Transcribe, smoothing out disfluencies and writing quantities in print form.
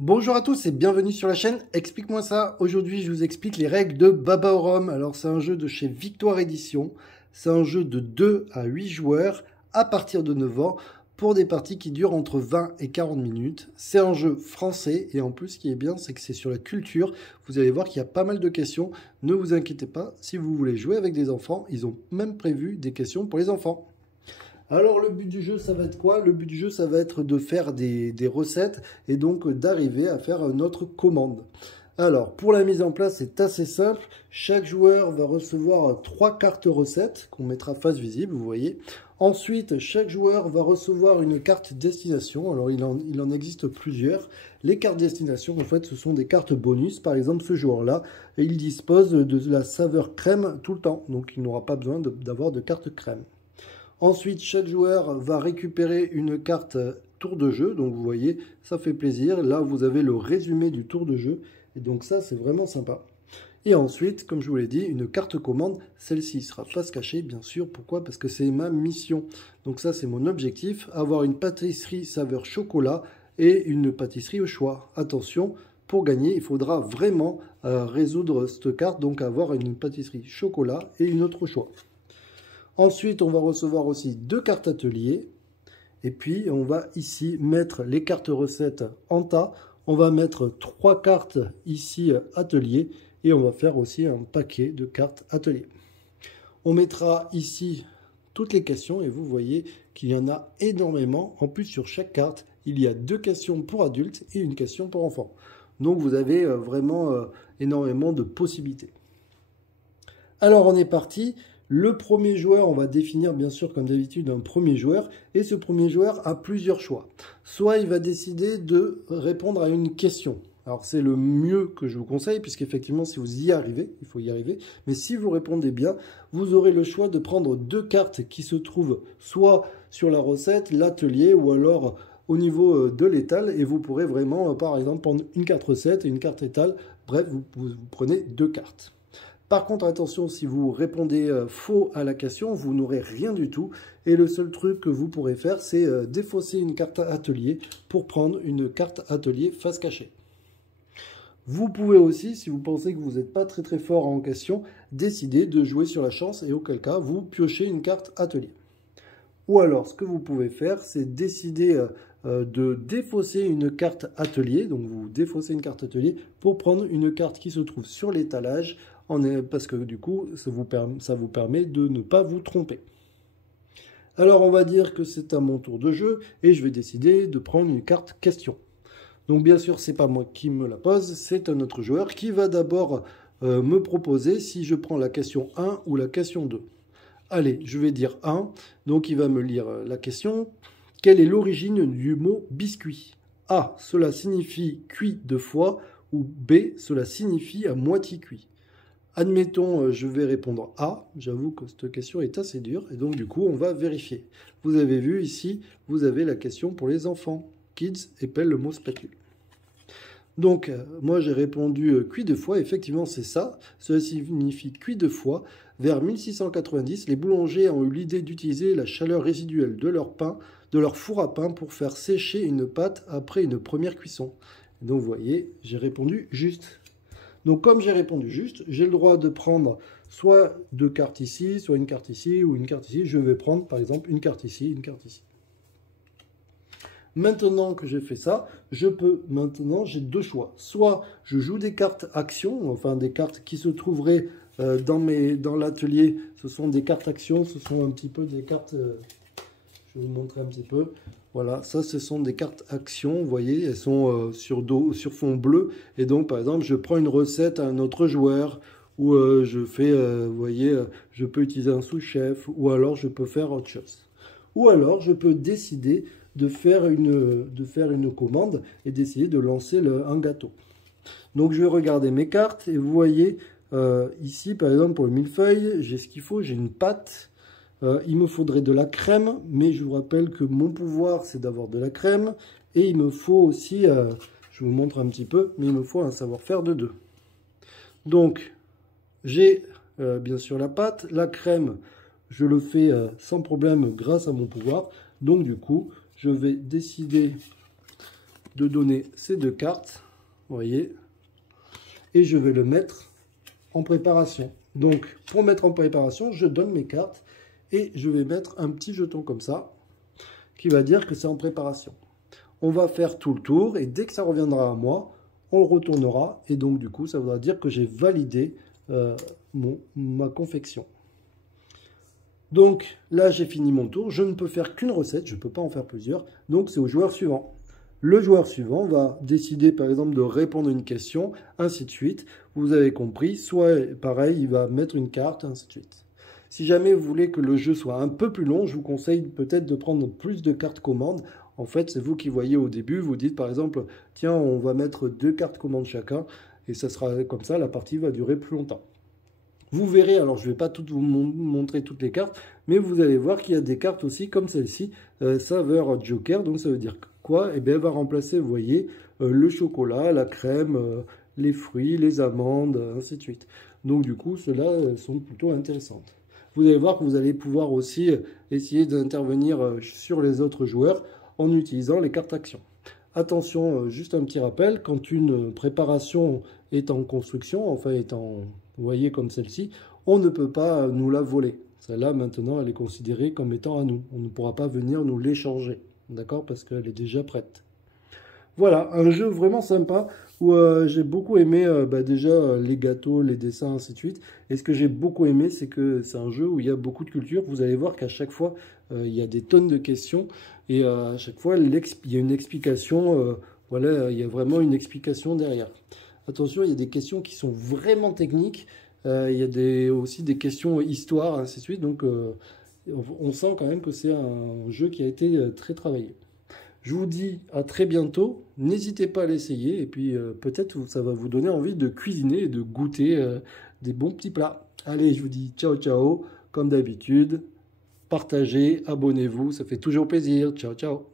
Bonjour à tous et bienvenue sur la chaîne Explique-moi ça. Aujourd'hui, je vous explique les règles de Baba au Rhum. Alors, c'est un jeu de chez Victoire Édition. C'est un jeu de 2 à 8 joueurs à partir de 9 ans pour des parties qui durent entre 20 et 40 minutes. C'est un jeu français et en plus, ce qui est bien, c'est que c'est sur la culture. Vous allez voir qu'il y a pas mal de questions. Ne vous inquiétez pas, si vous voulez jouer avec des enfants, ils ont même prévu des questions pour les enfants. Alors le but du jeu, ça va être quoi? Le but du jeu, ça va être de faire des recettes et donc d'arriver à faire notre commande. Alors pour la mise en place, c'est assez simple. Chaque joueur va recevoir 3 cartes recettes qu'on mettra face visible, vous voyez. Ensuite, chaque joueur va recevoir une carte destination. Alors il en existe plusieurs. Les cartes destination, en fait, ce sont des cartes bonus. Par exemple, ce joueur-là, il dispose de la saveur crème tout le temps. Donc il n'aura pas besoin d'avoir de carte crème. Ensuite, chaque joueur va récupérer une carte tour de jeu. Donc, vous voyez, ça fait plaisir. Là, vous avez le résumé du tour de jeu. Et donc, ça, c'est vraiment sympa. Et ensuite, comme je vous l'ai dit, une carte commande. Celle-ci sera face cachée, bien sûr. Pourquoi? Parce que c'est ma mission. Donc, ça, c'est mon objectif. Avoir une pâtisserie saveur chocolat et une pâtisserie au choix. Attention, pour gagner, il faudra vraiment résoudre cette carte. Donc, avoir une pâtisserie chocolat et une autre au choix. Ensuite, on va recevoir aussi 2 cartes ateliers. Et puis, on va ici mettre les cartes recettes en tas. On va mettre 3 cartes ici atelier. Et on va faire aussi un paquet de cartes atelier. On mettra ici toutes les questions. Et vous voyez qu'il y en a énormément. En plus, sur chaque carte, il y a 2 questions pour adultes et une question pour enfants. Donc, vous avez vraiment énormément de possibilités. Alors, on est parti. Le premier joueur, on va définir bien sûr comme d'habitude un premier joueur. Et ce premier joueur a plusieurs choix. Soit il va décider de répondre à une question. Alors c'est le mieux que je vous conseille, puisqu'effectivement si vous y arrivez, il faut y arriver. Mais si vous répondez bien, vous aurez le choix de prendre 2 cartes qui se trouvent soit sur la recette, l'atelier, ou alors au niveau de l'étal. Et vous pourrez vraiment, par exemple, prendre une carte recette et une carte étal. Bref, vous prenez 2 cartes. Par contre, attention, si vous répondez faux à la question, vous n'aurez rien du tout. Et le seul truc que vous pourrez faire, c'est défausser une carte atelier pour prendre une carte atelier face cachée. Vous pouvez aussi, si vous pensez que vous n'êtes pas très fort en question, décider de jouer sur la chance et auquel cas, vous piochez une carte atelier. Ou alors, ce que vous pouvez faire, c'est décider de défausser une carte atelier. Donc, vous défaussez une carte atelier pour prendre une carte qui se trouve sur l'étalage, parce que du coup, ça vous permet de ne pas vous tromper. Alors, on va dire que c'est à mon tour de jeu et je vais décider de prendre une carte question. Donc, bien sûr, ce n'est pas moi qui me la pose, c'est un autre joueur qui va d'abord me proposer si je prends la question 1 ou la question 2. Allez, je vais dire 1. Donc, il va me lire la question. Quelle est l'origine du mot biscuit? A. Cela signifie cuit 2 fois. Ou B. Cela signifie à moitié cuit. Admettons, je vais répondre A. J'avoue que cette question est assez dure. Et donc, du coup, on va vérifier. Vous avez vu ici, vous avez la question pour les enfants. Kids épelle le mot spatule. Donc, moi, j'ai répondu cuit 2 fois. Effectivement, c'est ça. Cela signifie cuit 2 fois. Vers 1690, les boulangers ont eu l'idée d'utiliser la chaleur résiduelle de leur pain, de leur four à pain pour faire sécher une pâte après une première cuisson. Et donc, vous voyez, j'ai répondu juste. Donc, comme j'ai répondu juste, j'ai le droit de prendre soit 2 cartes ici, soit une carte ici ou une carte ici. Je vais prendre, par exemple, une carte ici, une carte ici. Maintenant que j'ai fait ça, maintenant j'ai 2 choix. Soit je joue des cartes actions, enfin des cartes qui se trouveraient dans l'atelier. Ce sont des cartes actions, ce sont un petit peu des cartes... je vais vous montrer un petit peu. Voilà, ça ce sont des cartes actions, vous voyez, elles sont sur fond bleu. Et donc par exemple, je prends une recette à un autre joueur, ou je fais, vous voyez, je peux utiliser un sous-chef, ou alors je peux faire autre chose. Ou alors je peux décider de faire une commande et d'essayer de lancer un gâteau. Donc je vais regarder mes cartes et vous voyez ici par exemple pour le millefeuille, j'ai ce qu'il faut, j'ai une pâte. Il me faudrait de la crème, mais je vous rappelle que mon pouvoir c'est d'avoir de la crème. Et il me faut aussi, je vous montre un petit peu, mais il me faut un savoir-faire de 2. Donc j'ai bien sûr la pâte, la crème, je le fais sans problème grâce à mon pouvoir. Donc du coup, je vais décider de donner ces 2 cartes, vous voyez, et je vais le mettre en préparation. Donc, pour mettre en préparation, je donne mes cartes et je vais mettre un petit jeton comme ça, qui va dire que c'est en préparation. On va faire tout le tour et dès que ça reviendra à moi, on le retournera et donc du coup, ça voudra dire que j'ai validé ma confection. Donc là, j'ai fini mon tour. Je ne peux faire qu'une recette, je ne peux pas en faire plusieurs. Donc c'est au joueur suivant. Le joueur suivant va décider par exemple de répondre à une question, ainsi de suite. Vous avez compris, soit pareil, il va mettre une carte, ainsi de suite. Si jamais vous voulez que le jeu soit un peu plus long, je vous conseille peut-être de prendre plus de cartes commandes. En fait, c'est vous qui voyez au début, vous dites par exemple, tiens, on va mettre 2 cartes commandes chacun, et ça sera comme ça, la partie va durer plus longtemps. Vous verrez, alors je ne vais pas vous montrer toutes les cartes, mais vous allez voir qu'il y a des cartes aussi comme celle-ci, saveur Joker, donc ça veut dire quoi? Eh bien, elle va remplacer, vous voyez, le chocolat, la crème, les fruits, les amandes, ainsi de suite. Donc du coup, ceux-là sont plutôt intéressantes. Vous allez voir que vous allez pouvoir aussi essayer d'intervenir sur les autres joueurs en utilisant les cartes actions. Attention, juste un petit rappel, quand une préparation est en construction, enfin vous voyez comme celle-ci, on ne peut pas nous la voler. Celle-là, maintenant, elle est considérée comme étant à nous. On ne pourra pas venir nous l'échanger, d'accord, parce qu'elle est déjà prête. Voilà, un jeu vraiment sympa où j'ai beaucoup aimé déjà les gâteaux, les dessins, ainsi de suite. Et ce que j'ai beaucoup aimé, c'est que c'est un jeu où il y a beaucoup de culture. Vous allez voir qu'à chaque fois, il y a des tonnes de questions. Et à chaque fois, il y a une explication. Voilà, il y a vraiment une explication derrière. Attention, il y a des questions qui sont vraiment techniques. Il y a aussi des questions histoire, ainsi de suite. Donc, on sent quand même que c'est un jeu qui a été très travaillé. Je vous dis à très bientôt. N'hésitez pas à l'essayer. Et puis, peut-être ça va vous donner envie de cuisiner et de goûter des bons petits plats. Allez, je vous dis ciao, ciao. Comme d'habitude, partagez, abonnez-vous. Ça fait toujours plaisir. Ciao, ciao.